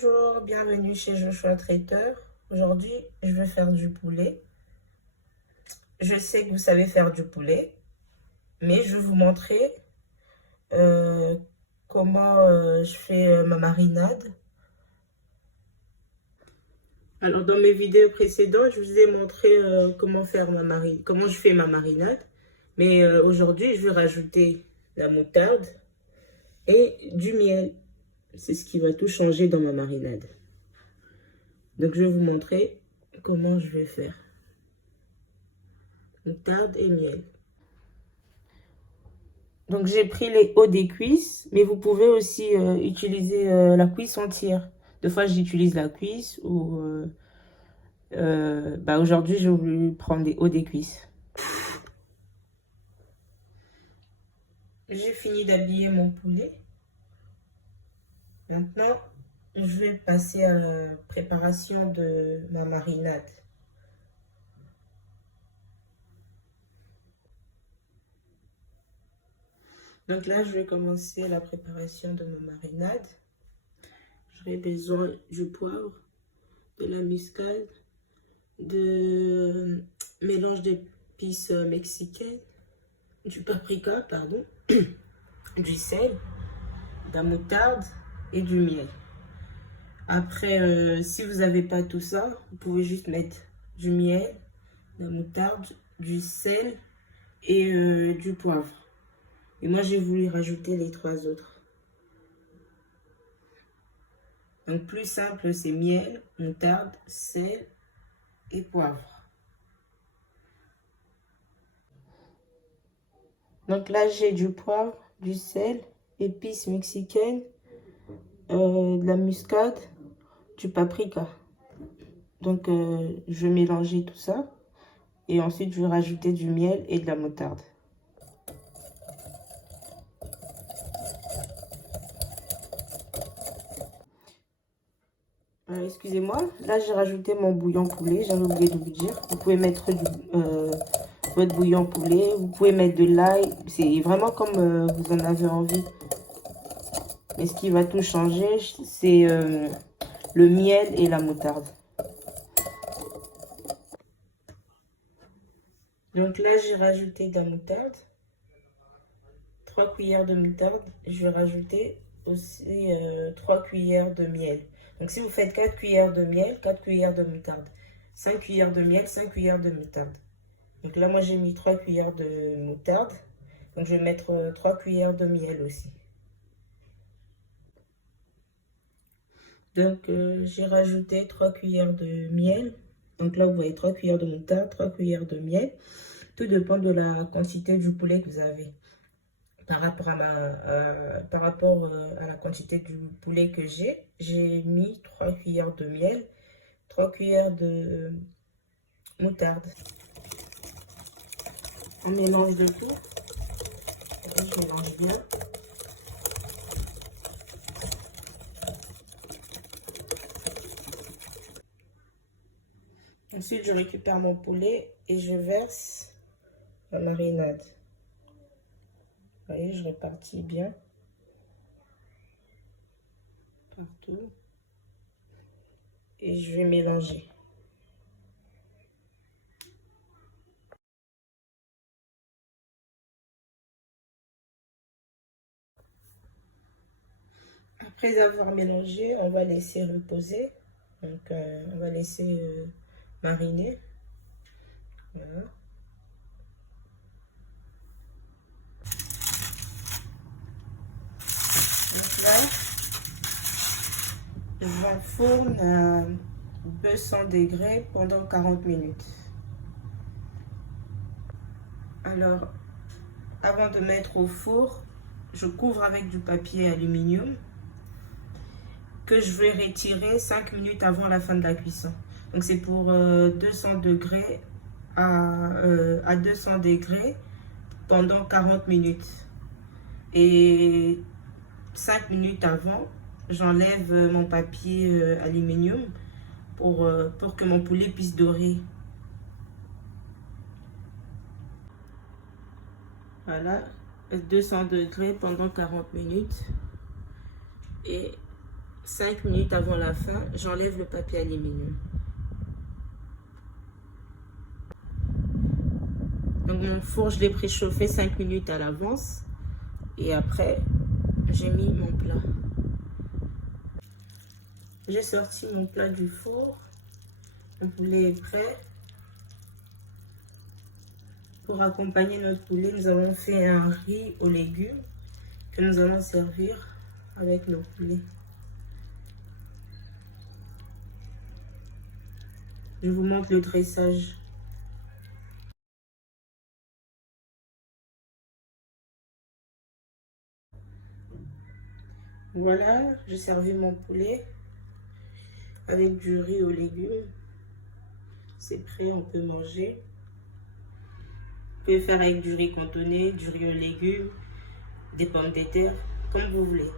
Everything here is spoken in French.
Bonjour, bienvenue chez Joshua Traiteur. Aujourd'hui, je vais faire du poulet. Je sais que vous savez faire du poulet, mais je vais vous montrer euh, comment je fais ma marinade. Alors, dans mes vidéos précédentes, je vous ai montré comment je fais ma marinade. Mais aujourd'hui, je vais rajouter la moutarde et du miel. C'est ce qui va tout changer dans ma marinade. Donc, je vais vous montrer comment je vais faire. Moutarde et miel. Donc, j'ai pris les hauts des cuisses, mais vous pouvez aussi utiliser la cuisse entière. Des fois, j'utilise la cuisse ou... aujourd'hui, j'ai voulu prendre les hauts des cuisses. J'ai fini d'habiller mon poulet. Maintenant, je vais passer à la préparation de ma marinade. Donc là, je vais commencer la préparation de ma marinade. J'aurai besoin du poivre, de la muscade, de mélange d'épices mexicaines, du paprika, pardon, du sel, de la moutarde et du miel. Après, si vous n'avez pas tout ça, vous pouvez juste mettre du miel, de la moutarde, du sel et du poivre. Et moi, j'ai voulu rajouter les trois autres. Donc, plus simple, c'est miel, moutarde, sel et poivre. Donc là, j'ai du poivre, du sel, épices mexicaines, de la muscade, du paprika. Donc, je vais mélanger tout ça. Et ensuite, je vais rajouter du miel et de la moutarde. Excusez-moi, là j'ai rajouté mon bouillon poulet, j'avais oublié de vous dire. Vous pouvez mettre votre bouillon poulet, vous pouvez mettre de l'ail, c'est vraiment comme vous en avez envie. Mais ce qui va tout changer, c'est le miel et la moutarde. Donc là j'ai rajouté de la moutarde, 3 cuillères de moutarde. Je vais rajouter aussi 3 cuillères de miel. Donc si vous faites 4 cuillères de miel, 4 cuillères de moutarde. 5 cuillères de miel, 5 cuillères de moutarde. Donc là, moi, j'ai mis 3 cuillères de moutarde. Donc, je vais mettre 3 cuillères de miel aussi. Donc, j'ai rajouté 3 cuillères de miel. Donc là, vous voyez 3 cuillères de moutarde, 3 cuillères de miel. Tout dépend de la quantité du poulet que vous avez. Par rapport à la quantité du poulet que j'ai mis 3 cuillères de miel, 3 cuillères de moutarde. On mélange le tout. Je mélange bien. Ensuite, je récupère mon poulet et je verse ma marinade. Vous voyez, je répartis bien partout. Et je vais mélanger. Après avoir mélangé, on va laisser reposer. Donc, on va laisser mariner. Voilà. Donc là, je l'enfourne à 200 degrés pendant 40 minutes. Alors, avant de mettre au four, je couvre avec du papier aluminium que je vais retirer 5 minutes avant la fin de la cuisson. Donc c'est pour 200 degrés à 200 degrés pendant 40 minutes. Et 5 minutes avant, j'enlève mon papier aluminium pour que mon poulet puisse dorer. Voilà, 200 degrés pendant 40 minutes. Et 5 minutes avant la fin, j'enlève le papier aluminium. Donc mon four, je l'ai préchauffé 5 minutes à l'avance. Et après, j'ai mis mon plat. J'ai sorti mon plat du four. Le poulet est prêt. Pour accompagner notre poulet, nous avons fait un riz aux légumes que nous allons servir avec nos poulets. Je vous montre le dressage. Voilà, j'ai servi mon poulet avec du riz aux légumes. C'est prêt, on peut manger. Vous pouvez faire avec du riz cantonné, du riz aux légumes, des pommes de terre, comme vous voulez.